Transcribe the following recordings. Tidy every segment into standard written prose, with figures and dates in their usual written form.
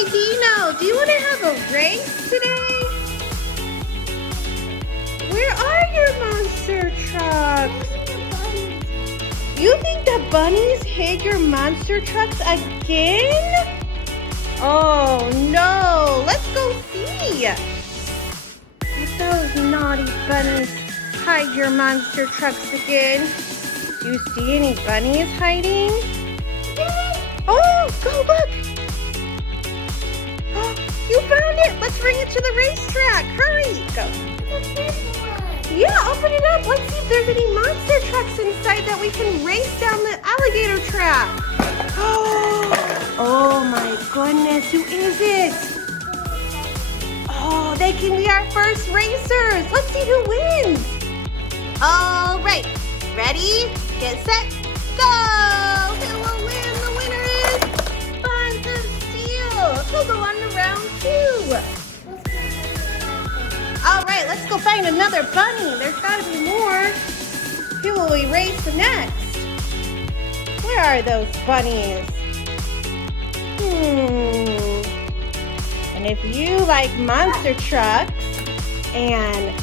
Hey Dino, do you want to have a race today? Where are your monster trucks? You think the bunnies hit your monster trucks again? Oh no, let's go see. Did those naughty bunnies hide your monster trucks again? Do you see any bunnies hiding? Oh, go look. Oh, you found it. Let's bring it to the racetrack. Hurry. Go. Yeah, open it up. Let's see if there's any monster trucks inside that we can race down the alligator track. Oh my goodness, who is it? Oh, they can be our first racers. Let's see who wins. All right, ready, get set, go. Who will win? The winner is Buns of Steel. He'll go on to round 2. All right, let's go find another bunny. There's got to be more. Who will we race next? Where are those bunnies? And if you like monster trucks and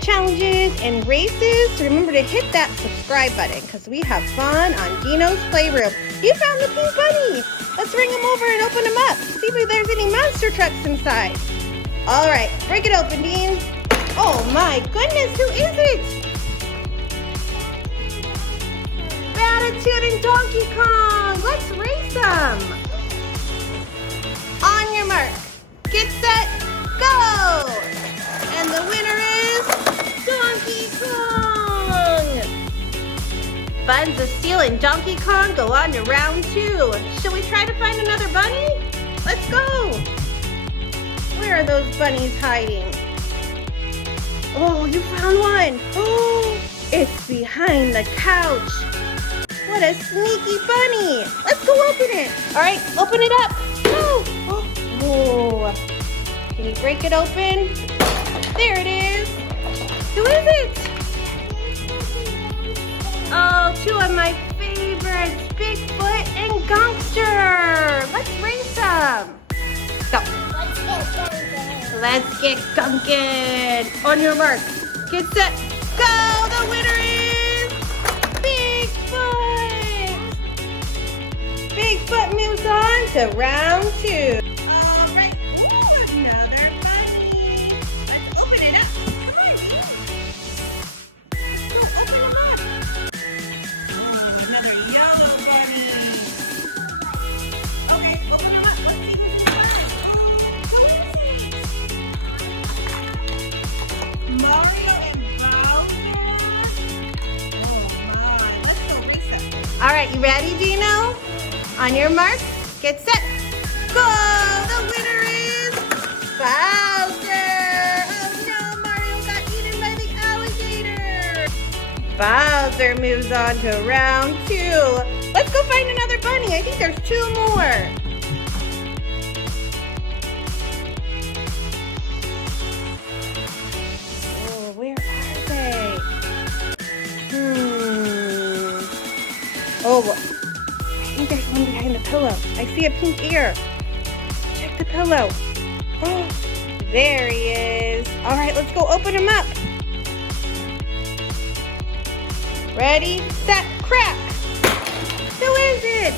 challenges and races, remember to hit that subscribe button because we have fun on Dino's Playroom. You found the pink bunny. Let's bring him over and open him up. See if there's any monster trucks inside. All right, break it open, Dean. Oh my goodness, who is it? Attitude and Donkey Kong. Let's race them. On your mark, get set, go. And the winner is Donkey Kong. Buns of Steel and Donkey Kong go on to round 2. Shall we try to find another bunny? Let's go. Where are those bunnies hiding? Oh, you found one. Oh, it's behind the couch. What a sneaky bunny. Let's go open it. All right, open it up. Oh, oh. Can you break it open? There it is. Who is it? Oh, 2 of my favorites, Bigfoot and Gunkster. Let's race them. Go. Let's get gunkin'. On your mark, get set, go. The winner is Bigfoot. Bigfoot moves on to round 2. All right, ooh, another bunny. Let's open it up. Go open them up. Oh, another yellow bunny. Okay, open them up. Let's see who's inside. What is it? Mario and Bowser. Oh my, let's go race them. All right, you ready, Dino? On your mark, get set, go! The winner is Bowser! Oh no, Mario got eaten by the alligator! Bowser moves on to round 2. Let's go find another bunny. I think there's 2 more. Oh, where are they? Oh, I think there's one behind the pillow. I see a pink ear. Check the pillow. Oh, there he is. All right, let's go open him up. Ready, set, crack. Who is it?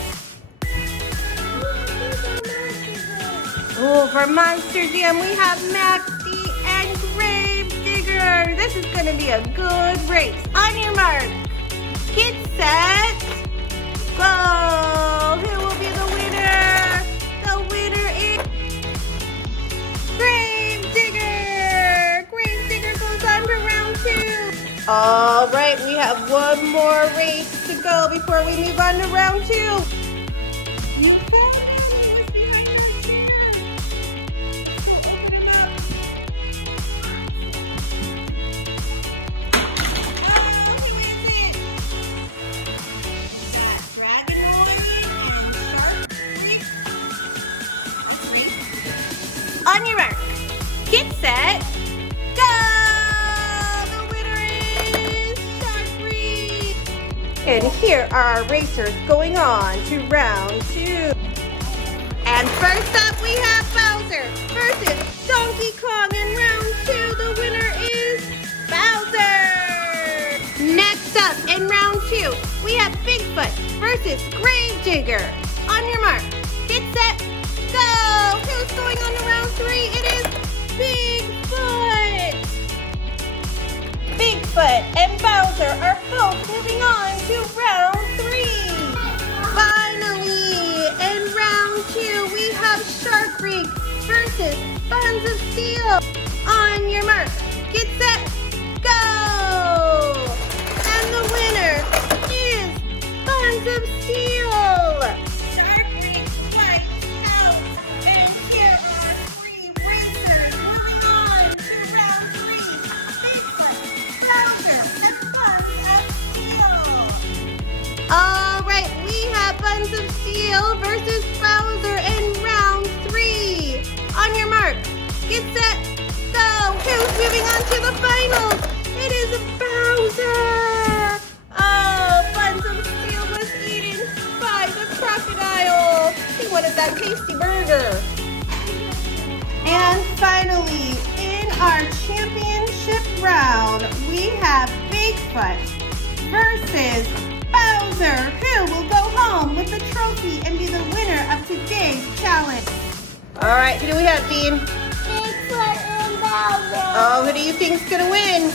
Oh, for Monster Jam, we have Maxie and Gravedigger. This is going to be a good race. On your mark, get set, go! Who will be the winner? The winner is Gravedigger! Gravedigger goes on to round 2. All right, we have one more race to go before we move on to round 2. You found who is behind those chairs. Open him up. Oh, who is it? On your mark, get set, go! The winner is Shark. And here are our racers going on to round 2. And first up we have versus Gravedigger. On your mark, get set, go! Who's going on to round 3? It is Bigfoot! Bigfoot and Bowser are both moving on to round 3. Finally, in round 2, we have Shark Freak versus Buns of Steel. On your mark, get set, go! And the winner is Buns of Steel. Shark Freak wiped out, and here are 3 racers moving on to round 3. Bigfoot, Bowser, and Buns of Steel. All right, we have Buns of Steel versus Bowser in round 3. On your mark, get set, go! Who's moving on to the finals? It is Bowser! Oh, Buns of Steel was eaten by the crocodile. He wanted that tasty burger. And finally, in our championship round, we have Bigfoot versus Bowser, who will go home with the trophy and be the winner of today's challenge. All right, who do we have, Dean? Bigfoot and Bowser. Oh, who do you think's gonna win?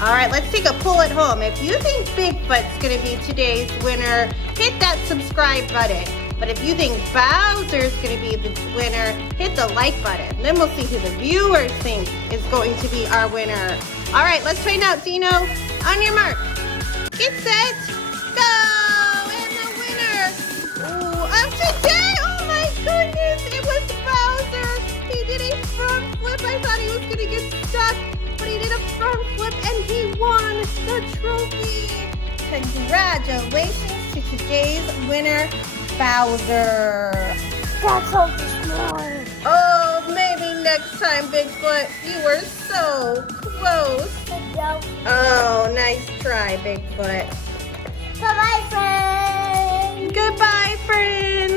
All right, let's take a poll at home. If you think Bigfoot's gonna be today's winner, hit that subscribe button. But if you think Bowser's gonna be the winner, hit the like button. Then we'll see who the viewers think is going to be our winner. All right, let's find out, Zeno. On your mark, get set, go! And the winner of today, oh my goodness, it was Bowser. He did a front flip. I thought he was gonna get stuck, but he did a front flip and he won the trophy. Congratulations to today's winner, Bowser. That's all this morning. Oh, maybe next time, Bigfoot. You were so close. Oh, nice try, Bigfoot. Bye-bye, friends. Goodbye, friends.